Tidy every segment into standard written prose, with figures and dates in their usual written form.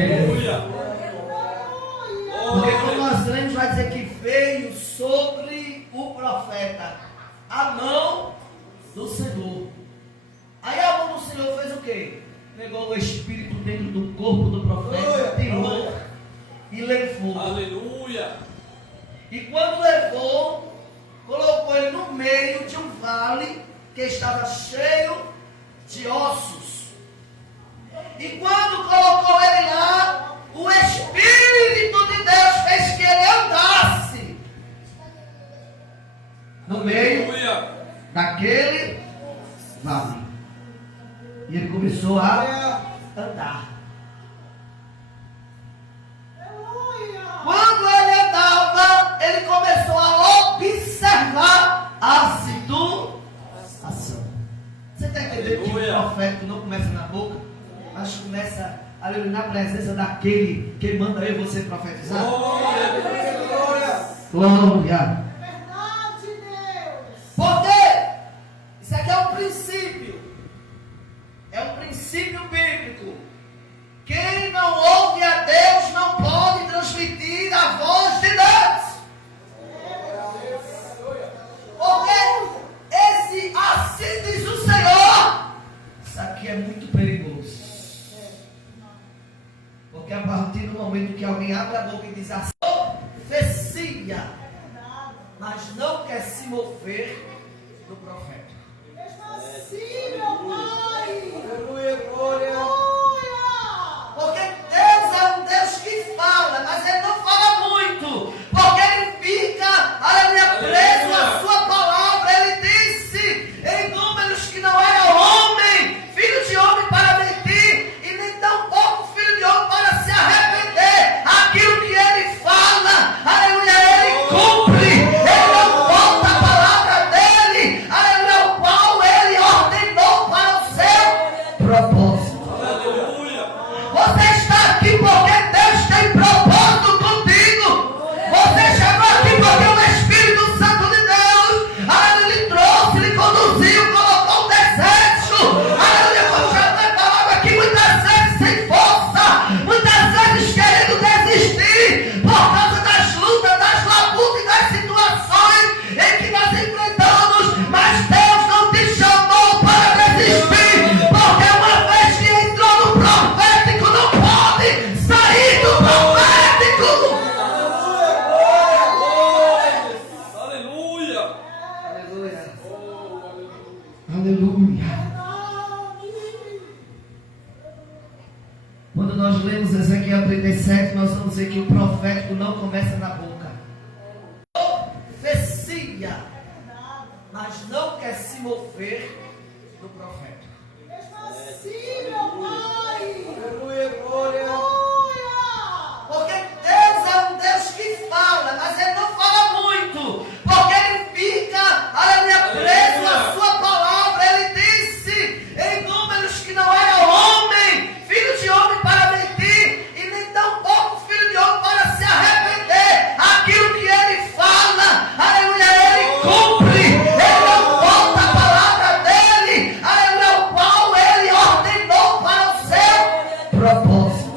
Aleluia. Porque quando nós lemos, vai dizer que veio sobre o profeta a mão do Senhor. Aí a mão do Senhor fez o quê? Pegou o espírito dentro do corpo do profeta, tirou e levou. Aleluia. E quando levou, colocou ele no meio de um vale que estava cheio de ossos. E quando colocou ele lá, o Espírito de Deus fez que ele andasse no meio daquele vale. E ele começou a andar. Quando ele andava, ele começou a observar a situação. Você está entendendo que o profeta não começa na boca, mas começa na presença daquele que manda eu e você profetizar? Glória! Verdade, Deus. Porque isso aqui é um princípio. É um princípio bíblico. Quem não ouve a Deus não pode transmitir a voz de Deus. Porque esse assim diz o Senhor. Isso aqui é muito perigoso. Porque a partir do momento que alguém abre a boca e diz a profecia, mas não quer se mover do profeta. Sim, meu Pai. Aleluia, glória. Aleluia. Porque Deus é um Deus que fala, mas Ele não fala muito. Porque Ele fica, aleluia, preso à sua palavra. Ele disse em Números que não era homem, filho de homem para mentir, e nem tão pouco filho de homem para se arrepender. Aquilo que Ele fala, aleluia, Ele cumpre. Ele não volta a palavra dEle, aleluia, o qual Ele ordenou para o seu propósito. Você está aqui porque Deus tem propósito contigo. Você chegou aqui porque o Espírito Santo de Deus, aleluia, lhe trouxe, lhe conduziu, colocou um desejo. Aleluia, como já foi falado aqui, muitas vezes sem força, muitas vezes querendo desistir por causa das lutas, das labutas e das situações em que nós enfrentamos. Mas Deus não te chamou para desistir, porque uma vez que entrou no profético, não pode sair do profético. Aleluia. Aleluia. Aleluia. Quando nós lemos Ezequiel 37, nós vamos ver que o profético não começa na boca. Profecia, mas não quer se mover do profeta. Sim, meu Pai. Aleluia, glória. Aleluia. Porque Deus é um Deus que fala, mas Ele não fala muito. Porque Ele fica, aleluia, preso à sua palavra. Ele disse em Números que não era homem, filho de homem para mentir, e nem tão pouco filho de homem para se arrepender. Aquilo que Ele fala, aleluia, Ele cumpre. Ele não volta a palavra dEle, aleluia, o qual Ele ordenou para o seu propósito.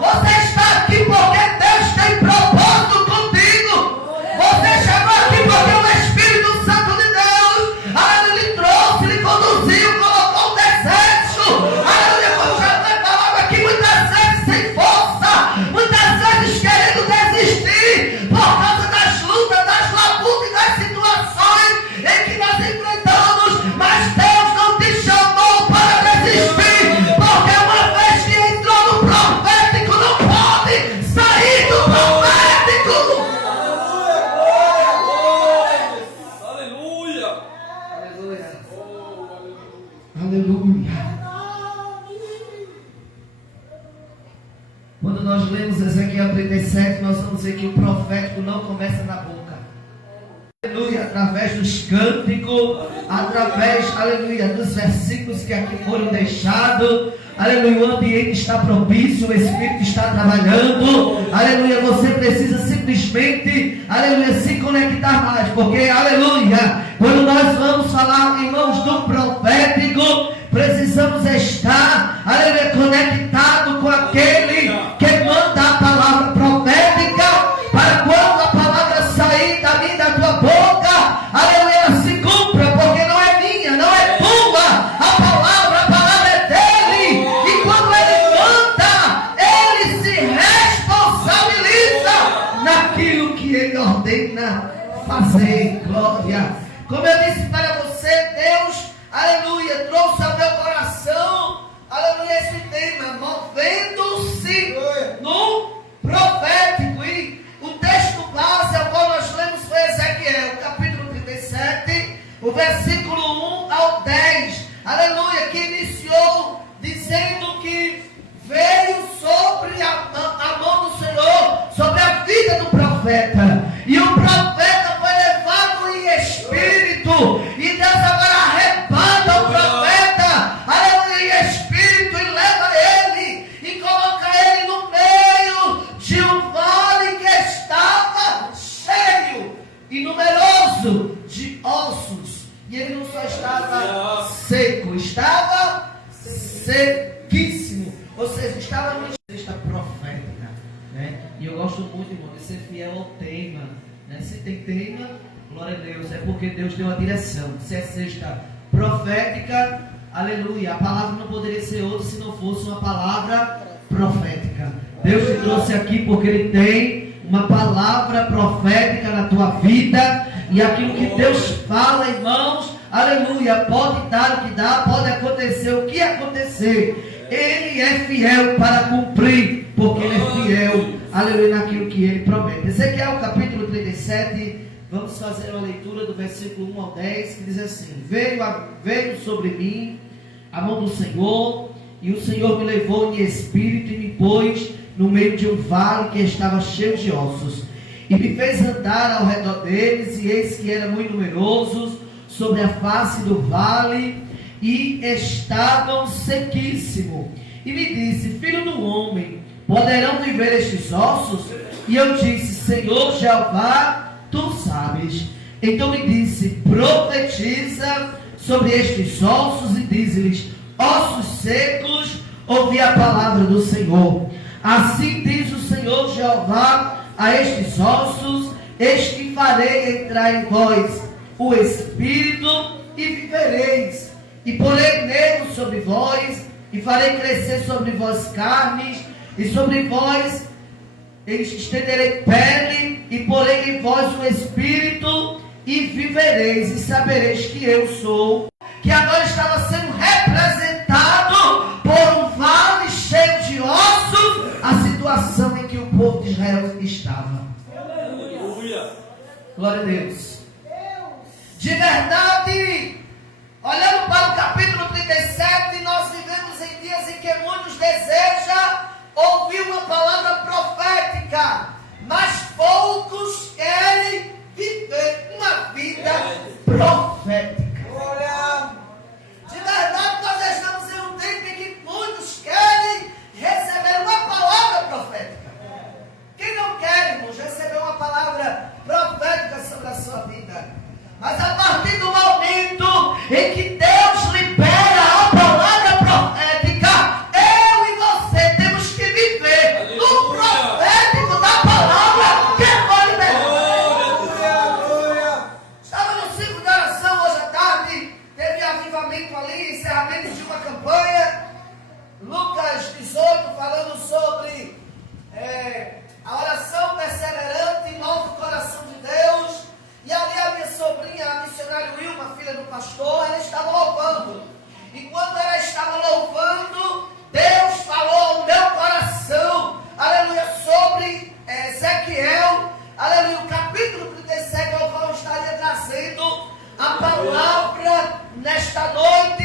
Você está aqui porque Deus tem propósito contigo. Você chegou aqui porque o Espírito Santo de Deus, aleluia, lhe trouxe, lhe conduziu, colocou um desejo. Aleluia, como já foi falado aqui, muitas vezes sem força, muitas vezes querendo desistir por causa das lutas, das labutas e das situações em que nós enfrentamos. Mas Deus não te chamou para desistir, porque uma vez que entrou no profético, não pode sair do profético. Aleluia. Aleluia. Aleluia. Quando nós lemos Ezequiel 37, nós vamos ver que o profético não começa na boca. Aleluia, através dos cânticos, através, aleluia, dos versículos que aqui foram deixados. Aleluia, o ambiente está propício, o Espírito está trabalhando. Aleluia, você precisa simplesmente, aleluia, se conectar mais. Porque, aleluia, quando nós vamos falar, irmãos, do profético, precisamos estar, aleluia, conectado com a fazer. Glória. Como eu disse para você, Deus, aleluia, trouxe ao meu coração, aleluia, esse tema, movendo-se no profético. E o texto base ao qual nós lemos foi Ezequiel, capítulo 37, o versículo 1 ao 10, aleluia, que iniciou dizendo que veio sobre a mão do Senhor, sobre a vida do profeta, e o profeta foi levado em espírito, e Deus agora arrebata o profeta, aleluia, em espírito, e leva ele, e coloca ele no meio de um vale que estava cheio e numeroso de ossos, e ele não só estava seco, estava sequíssimo, ou seja, estava numa entrevista profética, né? E eu gosto muito, irmão, de ser fiel ao tema, né? Se tem tema, glória a Deus, é porque Deus deu a direção. Se é sexta profética, aleluia, a palavra não poderia ser outra se não fosse uma palavra profética. Deus te trouxe aqui porque Ele tem uma palavra profética na tua vida, e aquilo que Deus fala, irmãos, aleluia, pode dar o que dá, pode acontecer o que acontecer, Ele é fiel para cumprir, porque Ele é fiel, aleluia, naquilo que Ele promete. Ezequiel capítulo 37, vamos fazer uma leitura do versículo 1 ao 10, que diz assim: veio sobre mim a mão do Senhor, e o Senhor me levou em espírito e me pôs no meio de um vale que estava cheio de ossos, e me fez andar ao redor deles, e eis que eram muito numerosos sobre a face do vale, e estavam sequíssimos. E me disse: filho do homem, poderão viver estes ossos? E eu disse: Senhor Jeová, tu sabes. Então me disse: profetiza sobre estes ossos, e diz-lhes: ossos secos, ouvi a palavra do Senhor. Assim diz o Senhor Jeová a estes ossos: eis que farei entrar em vós o Espírito, e vivereis, e porei nele sobre vós, e farei crescer sobre vós carnes, e sobre vós estenderei pele, e porei em vós o Espírito, e vivereis, e sabereis que eu sou. Que agora estava sendo representado por um vale cheio de ossos, a situação em que o povo de Israel estava. Aleluia. Glória a Deus. De verdade, olhando para o capítulo 37, nós vivemos em dias em que muitos desejam ouvir uma palavra profética, mas poucos querem viver uma vida profética. De verdade, nós estamos em um tempo em que muitos querem receber uma palavra profética. Quem não quer, irmãos, receber uma palavra profética sobre a sua vida? Mas a partir do momento em que Deus libera a palavra profética, eu e você temos que viver no profético da palavra que foi liberada. Estava no ciclo de oração hoje à tarde, teve avivamento ali, encerramento de uma campanha. Lucas 18 falando sobre a oração perseverante, novo coração de Deus. E ali a minha sobrinha, a missionária Wilma, filha do pastor, ela estava louvando. E quando ela estava louvando, Deus falou ao meu coração, aleluia, sobre Ezequiel, aleluia, o capítulo 37, ao qual eu estaria trazendo a palavra nesta noite.